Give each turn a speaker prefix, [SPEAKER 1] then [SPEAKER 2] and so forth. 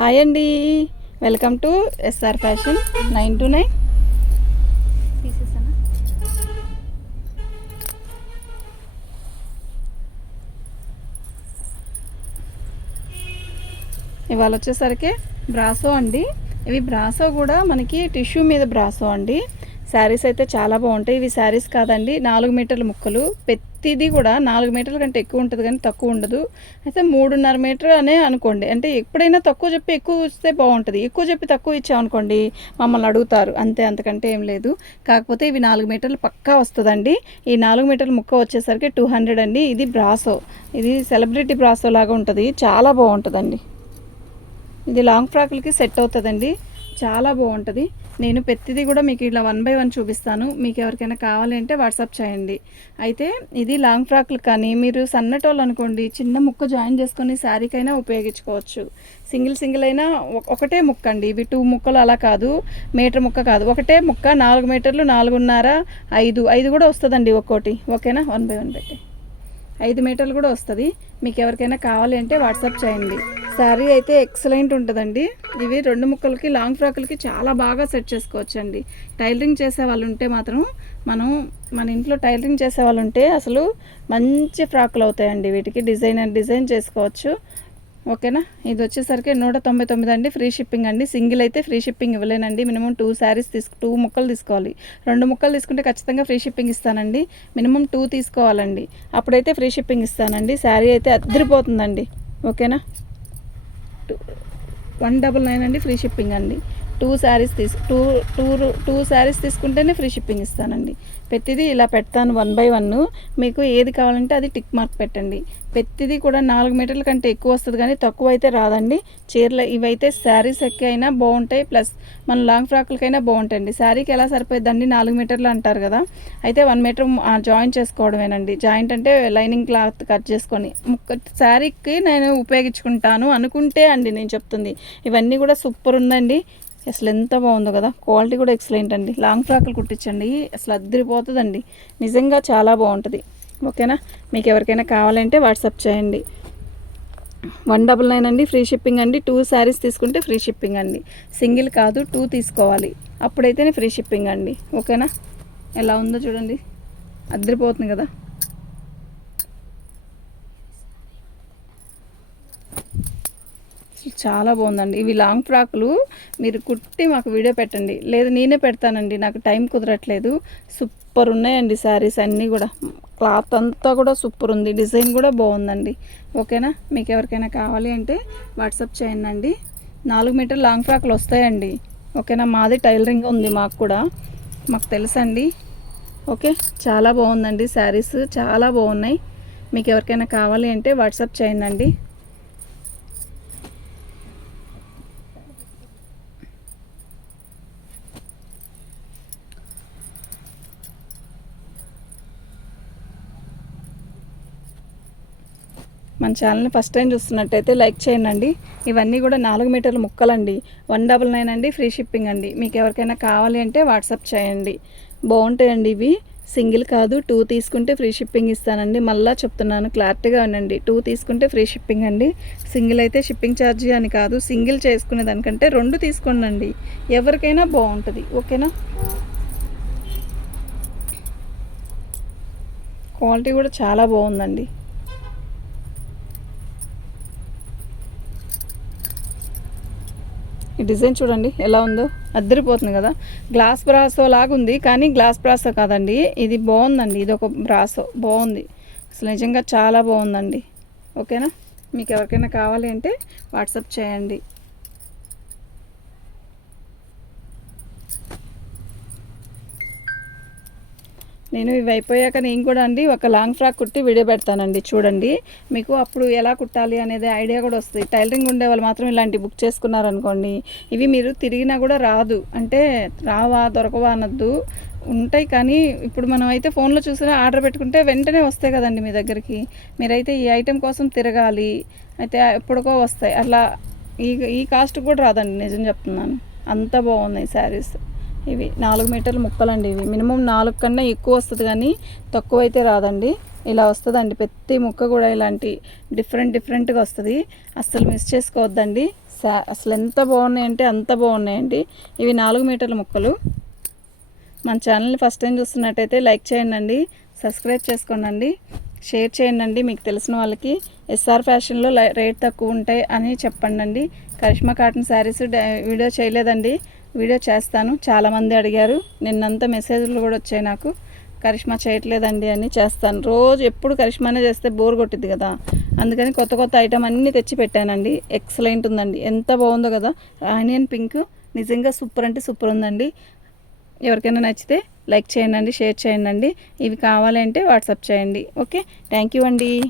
[SPEAKER 1] Hi అండి. Welcome to SR fashion nine to nine. ఇవాళ వచ్చేసరికి బ్రాసో అండి. ఇవి బ్రాసో కూడా మనకి టిష్యూ మీద బ్రాసో అండి. శారీస్ అయితే చాలా బాగుంటాయి. ఇవి శారీస్ కాదండి నాలుగు మీటర్ల ముక్కలు. ప్రతిదీ కూడా నాలుగు మీటర్ల కంటే ఎక్కువ ఉంటుంది కానీ తక్కువ ఉండదు. అయితే మూడున్నర మీటర్ అనే అనుకోండి. అంటే ఎప్పుడైనా తక్కువ చెప్పి ఎక్కువ ఇస్తే బాగుంటుంది. ఎక్కువ చెప్పి తక్కువ ఇచ్చామనుకోండి మమ్మల్ని అడుగుతారు. అంతే అంతకంటే ఏం లేదు. కాకపోతే ఇవి నాలుగు మీటర్లు పక్కా వస్తుందండి. ఈ నాలుగు మీటర్ల ముక్క వచ్చేసరికి టూ హండ్రెడ్ అండి. ఇది బ్రాసో. ఇది సెలబ్రిటీ బ్రాసో లాగా ఉంటుంది. చాలా బాగుంటుందండి. ఇది లాంగ్ ఫ్రాక్లకి సెట్ అవుతుందండి. చాలా బాగుంటుంది. నేను ప్రతిదీ కూడా మీకు ఇలా వన్ బై వన్ చూపిస్తాను. మీకు ఎవరికైనా కావాలి అంటే వాట్సాప్ చేయండి. అయితే ఇది లాంగ్ ఫ్రాక్లు కానీ మీరు సన్నటోళ్ళు అనుకోండి చిన్న ముక్క జాయిన్ చేసుకొని శారీకైనా ఉపయోగించుకోవచ్చు. సింగిల్ సింగిల్ అయినా ఒకటే ముక్క అండి. ఇవి టూ ముక్కలు అలా కాదు మీటర్ ముక్క కాదు. ఒకటే ముక్క నాలుగు మీటర్లు నాలుగున్నర ఐదు ఐదు కూడా వస్తుందండి ఒక్కోటి. ఓకేనా? వన్ బై వన్ పెట్టి. ఐదు మీటర్లు కూడా వస్తుంది. మీకు ఎవరికైనా కావాలి అంటే వాట్సాప్ చేయండి. శారీ అయితే ఎక్సలెంట్ ఉంటుందండి. ఇవి రెండు ముక్కలకి లాంగ్ ఫ్రాకులకి చాలా బాగా సెట్ చేసుకోవచ్చండి. టైలరింగ్ చేసే వాళ్ళు ఉంటే మాత్రం మనం మన ఇంట్లో టైలరింగ్ చేసే వాళ్ళు ఉంటే అసలు మంచి ఫ్రాకులు అవుతాయండి. వీటికి డిజైన్ అండ్ డిజైన్ చేసుకోవచ్చు. ఓకేనా? ఇది వచ్చేసరికి నూట తొంభై తొమ్మిది అండి. ఫ్రీ షిప్పింగ్ అండి. సింగిల్ అయితే ఫ్రీ షిప్పింగ్ ఇవ్వలేనండి. మినిమం టూ శారీస్ తీసుకు టూ ముక్కలు తీసుకోవాలి. రెండు ముక్కలు తీసుకుంటే ఖచ్చితంగా ఫ్రీ షిప్పింగ్ ఇస్తానండి. మినిమం టూ తీసుకోవాలండి. అప్పుడైతే ఫ్రీ షిప్పింగ్ ఇస్తానండి. శారీ అయితే అద్దరిపోతుందండి. ఓకేనా? వన్ డబల్ నైన్ అండి. ఫ్రీ షిప్పింగ్ అండి. టూ శారీస్ తీసు టూ టూ టూ శారీస్ తీసుకుంటేనే ఫ్రీ షిప్పింగ్ ఇస్తానండి. ప్రతిదీ ఇలా పెడతాను వన్ బై వన్. మీకు ఏది కావాలంటే అది టిక్ మార్క్ పెట్టండి. ప్రతిదీ కూడా నాలుగు మీటర్ల కంటే ఎక్కువ వస్తుంది కానీ తక్కువ అయితే రాదండి. చీరలు ఇవైతే శారీస్ ఎక్కి అయినా బాగుంటాయి. ప్లస్ మన లాంగ్ ఫ్రాక్లకైనా బాగుంటాయండి. శారీకి ఎలా సరిపోద్దండి నాలుగు మీటర్లు అంటారు కదా. అయితే వన్ మీటర్ జాయింట్ చేసుకోవడమేనండి. జాయింట్ అంటే లైనింగ్ క్లాత్ కట్ చేసుకొని. ముక్క శారీకి నేను ఉపయోగించుకుంటాను అనుకుంటే అండి నేను చెప్తుంది. ఇవన్నీ కూడా సూపర్ ఉందండి. అసలు ఎంత బాగుందో కదా. క్వాలిటీ కూడా ఎక్సలెంట్ అండి. లాంగ్ ఫ్రాక్లు కుట్టించండి. అసలు అద్దరిపోతుందండి. నిజంగా చాలా బాగుంటుంది. ఓకేనా? మీకు ఎవరికైనా కావాలంటే వాట్సాప్ చేయండి. వన్ డబల్ నైన్ అండి ఫ్రీ షిప్పింగ్ అండి. టూ శారీస్ తీసుకుంటే ఫ్రీ షిప్పింగ్ అండి. సింగిల్ కాదు టూ తీసుకోవాలి. అప్పుడైతేనే ఫ్రీ షిప్పింగ్ అండి. ఓకేనా? ఎలా ఉందో చూడండి. అద్దరిపోతుంది కదా. చాలా బాగుందండి. ఇవి లాంగ్ ఫ్రాక్లు. మీరు కుట్టి మాకు వీడియో పెట్టండి. లేదు నేనే పెడతానండి. నాకు టైం కుదరట్లేదు. సూపర్ ఉన్నాయండి శారీస్ అన్నీ కూడా. క్లాత్ అంతా కూడా సూపర్ ఉంది. డిజైన్ కూడా బాగుందండి. ఓకేనా? మీకు ఎవరికైనా కావాలి అంటే వాట్సాప్ చేయండి అండి. నాలుగు మీటర్ లాంగ్ ఫ్రాక్లు వస్తాయండి. ఓకేనా? మాది టైలరింగ్ ఉంది మాకు కూడా. మాకు తెలుసండి. ఓకే? చాలా బాగుందండి శారీస్. చాలా బాగున్నాయి. మీకు ఎవరికైనా కావాలి అంటే వాట్సాప్ చేయండి మన ఛానల్ని ఫస్ట్ టైం చూస్తున్నట్టయితే లైక్ చేయండి ఇవన్నీ కూడా నాలుగు మీటర్ల ముక్కలండి. వన్ డబల్ నైన్ అండి ఫ్రీ షిప్పింగ్ అండి. మీకు ఎవరికైనా కావాలి అంటే వాట్సాప్ చేయండి. బాగుంటాయండి ఇవి. సింగిల్ కాదు టూ తీసుకుంటే ఫ్రీ షిప్పింగ్ ఇస్తానండి. మళ్ళీ చెప్తున్నాను క్లారిటీగా ఉండండి. టూ తీసుకుంటే ఫ్రీ షిప్పింగ్ అండి. సింగిల్ అయితే షిప్పింగ్ ఛార్జీ అని కాదు సింగిల్ చేసుకునే దానికంటే రెండు తీసుకోండి ఎవరికైనా బాగుంటుంది. ఓకేనా? క్వాలిటీ కూడా చాలా బాగుందండి. ఈ డిజైన్ చూడండి ఎలా ఉందో. అద్దరిపోతుంది కదా. గ్లాస్ బ్రాసో లాగా ఉంది కానీ గ్లాస్ బ్రాసో కాదండి. ఇది బాగుందండి ఇది ఒక బ్రాసో. బాగుంది. అసలు నిజంగా చాలా బాగుందండి. ఓకేనా? మీకు ఎవరికైనా కావాలి అంటే వాట్సాప్ చేయండి. నేను ఇవి అయిపోయాక నేను కూడా అండి ఒక లాంగ్ ఫ్రాక్ కుట్టి వీడియో పెడతానండి చూడండి. మీకు అప్పుడు ఎలా కుట్టాలి అనేది ఐడియా కూడా వస్తుంది. టైలరింగ్ ఉండే వాళ్ళు మాత్రం ఇలాంటి బుక్ చేసుకున్నారనుకోండి ఇవి మీరు తిరిగినా కూడా రాదు. అంటే రావా దొరకవా అనొద్దు ఉంటాయి. కానీ ఇప్పుడు మనం అయితే ఫోన్లో చూసినా ఆర్డర్ పెట్టుకుంటే వెంటనే వస్తాయి కదండి మీ దగ్గరికి. మీరైతే ఈ ఐటెం కోసం తిరగాలి. అయితే ఎప్పటికో వస్తాయి. అట్లా ఈ ఈ కాస్ట్ కూడా రాదండి నిజం చెప్తున్నాను. అంత బాగున్నాయి శారీస్. ఇవి నాలుగు మీటర్ల ముక్కలండి ఇవి. మినిమం నాలుగు కన్నా ఎక్కువ వస్తుంది కానీ తక్కువ అయితే రాదండి. ఇలా వస్తుందండి. ప్రతి ముక్క కూడా ఇలాంటి డిఫరెంట్ డిఫరెంట్గా వస్తుంది. అస్సలు మిస్ చేసుకోవద్దండి. సా- అసలు ఎంత బాగున్నాయంటే అంత బాగున్నాయండి. ఇవి నాలుగు మీటర్ల ముక్కలు. మన ఛానల్ని ఫస్ట్ టైం చూస్తున్నట్టయితే లైక్ చేయండి సబ్స్క్రైబ్ చేసుకోండి షేర్ చేయండి మీకు తెలిసిన వాళ్ళకి ఎస్ఆర్ ఫ్యాషన్లో లై- రేట్ తక్కువ ఉంటాయి అని చెప్పండి కరిష్మా కాటన్ శారీస్ వీడియో చేయలేదండి. వీడియో చేస్తాను. చాలామంది అడిగారు నిన్నంతా మెసేజ్లు కూడా వచ్చాయి నాకు. కరిష్మా చేయట్లేదండి అని చేస్తాను. రోజు ఎప్పుడు కరిష్మానే చేస్తే బోర్ కొట్టింది కదా. అందుకని కొత్త కొత్త ఐటమ్ అన్నీ తెచ్చి పెట్టానండి. ఎక్సలెంట్ ఉందండి. ఎంత బాగుందో కదా. Onion pink. నిజంగా సూపర్ అంటే సూపర్ ఉందండి. ఎవరికైనా నచ్చితే లైక్ చేయండి షేర్ చేయండి. ఇవి కావాలంటే వాట్సాప్ చేయండి. ఓకే? థ్యాంక్ యూ అండి.